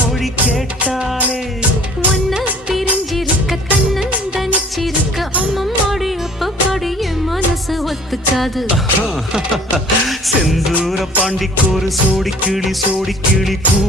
மொழி கேட்டாலே ஒன்ன பிரிஞ்சிருக்க தன்னந்தனிச்சிருக்க அம்மம்மாடி அப்பப்பாடி என் மனசு ஒத்துக்காது. செந்தூர பாண்டிக்கு ஒரு சோடி கிளி கூ